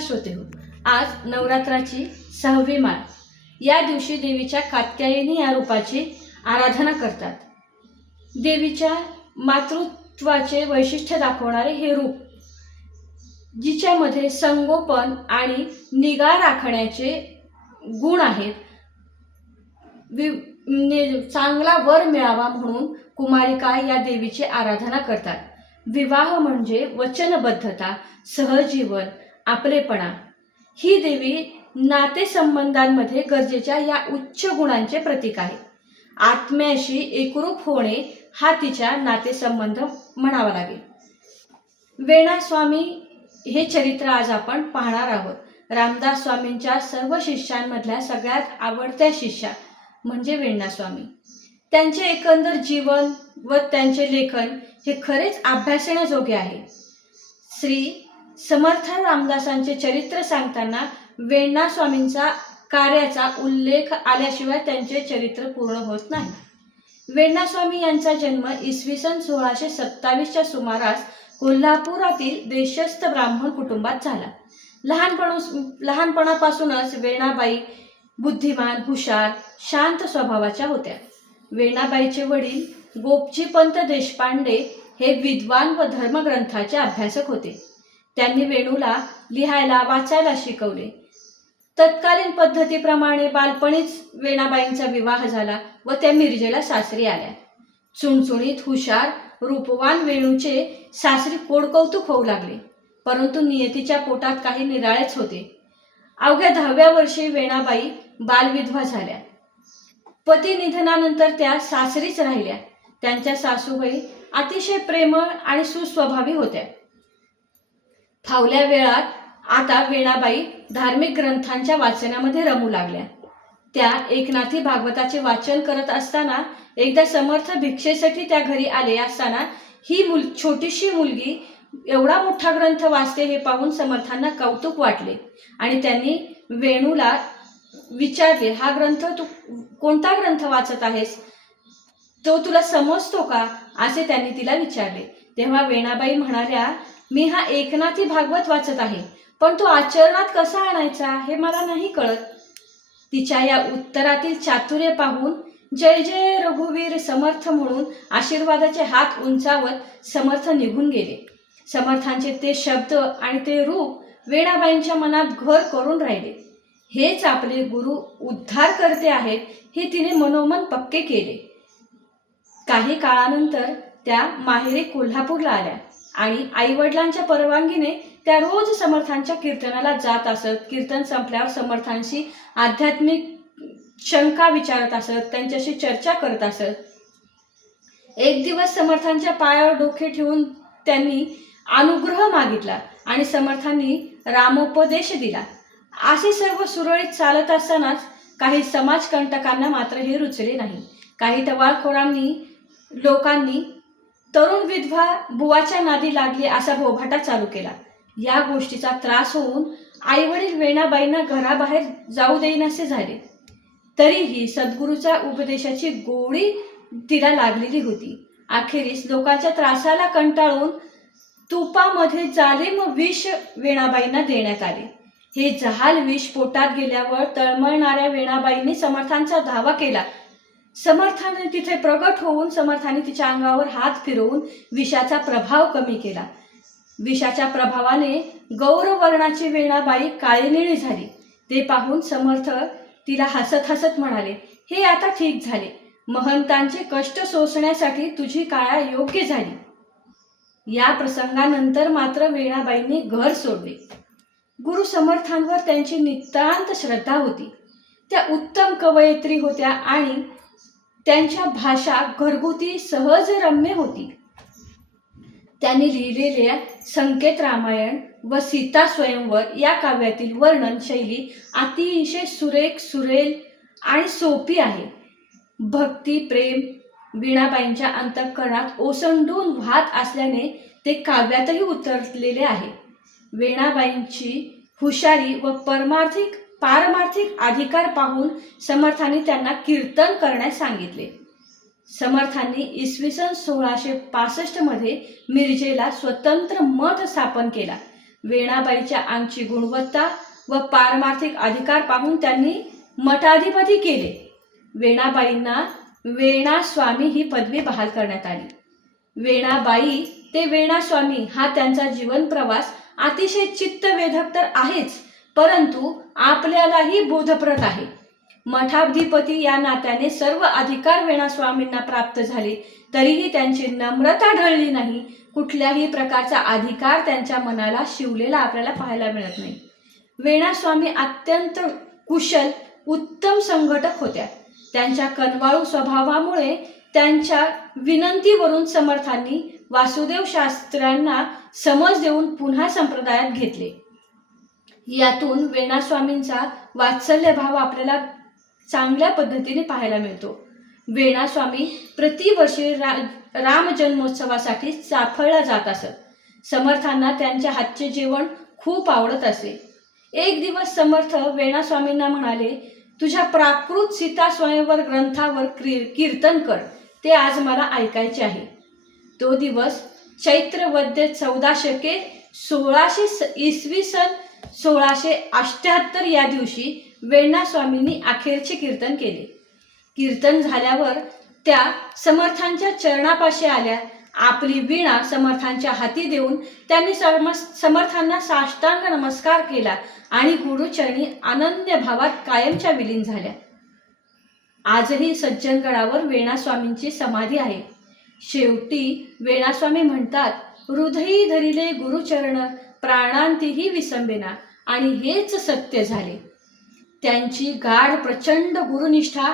श्रोते हो, आज नवरात्राची 6वी माळ. या दिवशी देवीच्या कात्यायनी या रूपाची आराधना करतात. देवीच्या मातृत्वाचे वैशिष्ट्य दाखवणारे हे रूप, जिच्यामध्ये संगोपन आणि निगा राखण्याचे गुण आहेत. चांगला वर मिळावा म्हणून कुमारिका या देवीची आराधना करतात. विवाह म्हणजे वचनबद्धता, सहजीवन, आपलेपणा. ही देवी नातेसंबंधांमध्ये गरजेच्या या उच्च गुणांचे प्रतीक आहे. आत्म्याशी एकरूप होणे हा तिच्या नातेसंबंध म्हणावा लागेल. वेणा स्वामी हे चरित्र आज आपण पाहणार आहोत. रामदास स्वामींच्या सर्व शिष्यांमधल्या सगळ्यात आवडत्या शिष्या म्हणजे वेणा स्वामी. त्यांचे एकंदर जीवन व त्यांचे लेखन हे खरेच अभ्यासण्याजोगे आहे. श्री समर्थ रामदासांचे चरित्र सांगताना वेणा स्वामींचा कार्याचा उल्लेख आल्याशिवाय त्यांचे चरित्र पूर्ण होत नाही. वेणा स्वामी यांचा जन्म इसवी सन 1627च्या सुमारास कोल्हापुरातील देशस्थ ब्राह्मण कुटुंबात झाला. लहानपणापासूनच वेणाबाई बुद्धिमान, हुशार, शांत स्वभावाच्या होत्या. वेणाबाईचे वडील गोपचीपंत देशपांडे हे विद्वान व धर्मग्रंथाचे अभ्यासक होते. त्यांनी वेणूला लिहायला वाचायला शिकवले. तत्कालीन पद्धतीप्रमाणे बालपणीच वेणाबाईंचा विवाह झाला व त्या मिरजेला सासरी आल्या. चुणचुणीत, हुशार, रूपवान वेणूचे सासरी कोडकौतुक होऊ लागले. परंतु नियतीच्या पोटात काही निराळेच होते. अवघ्या 10व्या वर्षी वेणाबाई बालविधवा झाल्या. पती निधनानंतर त्या सासरीच राहिल्या. त्यांच्या सासूबाई अतिशय प्रेमळ आणि सुस्वभावी होत्या. फावल्या वेळात आता वेणाबाई धार्मिक ग्रंथांच्या वाचनामध्ये रमू लागल्या. त्या एकनाथी भागवताचे वाचन करत असताना एकदा समर्थ भिक्षेसाठी त्या घरी आले असताना ही छोटीशी मुलगी एवढा मोठा ग्रंथ वाचते हे पाहून समर्थांना कौतुक वाटले आणि त्यांनी वेणूला विचारले, हा ग्रंथ तू कोणता ग्रंथ वाचत आहेस, तो तुला समजतो का, असे त्यांनी तिला विचारले. तेव्हा वेणाबाई म्हणाल्या, मी हा एकनाथी भागवत वाचत आहे, पण तो आचरणात कसा आणायचा हे मला नाही कळत. तिच्या या उत्तरातील चातुर्य पाहून जय जय रघुवीर समर्थ म्हणून आशीर्वादाचे हात उंचावत समर्थ निघून गेले. समर्थांचे ते शब्द आणि ते रूप वेणाबाईंच्या मनात घर करून राहिले. हेच आपले गुरु उद्धार करते आहेत हे तिने मनोमन पक्के केले. काही काळानंतर त्या माहेरी कोल्हापूरला आल्या आणि आईवडिलांच्या परवानगीने त्या रोज समर्थांच्या कीर्तनाला जात असत. कीर्तन संपल्यावर समर्थांशी आध्यात्मिक शंका विचारत असत, त्यांच्याशी चर्चा करत असत. एक दिवस समर्थांच्या पायावर डोके ठेवून त्यांनी अनुग्रह मागितला आणि समर्थांनी रामोपदेश दिला. असे सर्व सुरळीत चालत असतानाच काही समाजकंटकांना मात्र हे रुचले नाही. काही टवाळखोरांनी लोकांनी तरुण विधवा बुवाच्या नादी लागली असा बोभाटा चालू केला. या गोष्टीचा त्रास होऊन आईवडील वेणाबाईंना घराबाहेर जाऊ देईनासे झाले. तरीही सद्गुरूच्या उपदेशाची गोडी तिला लागलेली होती. अखेरीस लोकांच्या त्रासाला कंटाळून तुपामध्ये जालिम विष वेणाबाईंना देण्यात आले. हे जहाल विष पोटात गेल्यावर तळमळणाऱ्या वेणाबाईंनी समर्थांचा धावा केला. समर्थाने तिथे प्रगट होऊन समर्थाने तिच्या अंगावर हात फिरवून विषाचा प्रभाव कमी केला. विषाच्या प्रभावाने गौरवर्णाची वेणाबाई काळीनिळी झाली. ते पाहून समर्थ तिला हसत हसत म्हणाले, हे आता ठीक झाले. महंतांचे कष्ट सोसण्यासाठी तुझी काया योग्य झाली. या प्रसंगानंतर मात्र वेणाबाईंनी घर सोडले. गुरु समर्थांवर त्यांची नितांत श्रद्धा होती. त्या उत्तम कवयित्री होत्या आणि त्यांच्या भाषा घरगुती सहज रम्य होती. त्यांनी लिहिलेल्या संकेत रामायण व सीता स्वयंवर या काव्यातील वर्णन शैली अतिशय सुरेख, सुरेल आणि सोपी आहे. भक्ती, प्रेम वेणाबाईंच्या अंतःकरणात ओसंडून वाहत असल्याने ते काव्यातही उतरलेले आहे. वेणाबाईंची हुशारी व पारमार्थिक अधिकार पाहून समर्थांनी त्यांना कीर्तन करण्यास सांगितले. समर्थांनी इसवी सन 1665 मध्ये मिरजेला स्वतंत्र मठ स्थापन केला. वेणाबाईच्या अंगची गुणवत्ता व पारमार्थिक अधिकार पाहून त्यांनी मठाधिपती केले. वेणाबाईंना वेणास्वामी ही पदवी बहाल करण्यात आली. वेणाबाई ते वेणास्वामी हा त्यांचा जीवन प्रवास अतिशय चित्तवेधक तर आहेच, परंतु आपल्यालाही बोधप्रद आहे. मठाधिपती या नात्याने सर्व अधिकार वेणास्वामींना प्राप्त झाले, तरीही त्यांची नम्रता ढळली नाही. कुठल्याही प्रकारचा अधिकार त्यांच्या मनाला शिवलेला आपल्याला पाहायला मिळत नाही. वेणास्वामी अत्यंत कुशल उत्तम संघटक होत्या. त्यांच्या कनवाळू स्वभावामुळे त्यांच्या विनंतीवरून समर्थांनी वासुदेव शास्त्र्यांना समज देऊन पुन्हा संप्रदायात घेतले. यातून वेणास्वामींचा वात्सल्य भाव आपल्याला चांगल्या पद्धतीने पाहायला मिळतो. वेणास्वामी प्रतिवर्षी राम जन्मोत्सवासाठी चाफळला जात असत. समर्थांना त्यांच्या हातचे जेवण खूप आवडत असे. एक दिवस समर्थ वेणास्वामींना म्हणाले, तुझ्या प्राकृत सीता स्वयंवर ग्रंथावर कीर्तन कर, ते आज मला ऐकायचे आहे. तो दिवस चैत्र वद्य 1416 इसवी सन 1678 या दिवशी वेणास्वामींनी अखेरचे कीर्तन केले. कीर्तन झाल्यावर त्या समर्थांच्या चरणापाशी आल्या. आपली वीणा समर्थांच्या हाती देऊन त्यांनी समर्थांना साष्टांग नमस्कार केला आणि गुरुचरणी अनन्य भावात कायमच्या विलीन झाल्या. आजही सज्जनगडावर वेणास्वामींची समाधी आहे. शेवटी वेणास्वामी म्हणतात, हृदयी धरिले गुरुचरण, प्राणांतीही विसंबेना. आणि हेच सत्य झाले. त्यांची गाढ प्रचंड गुरुनिष्ठा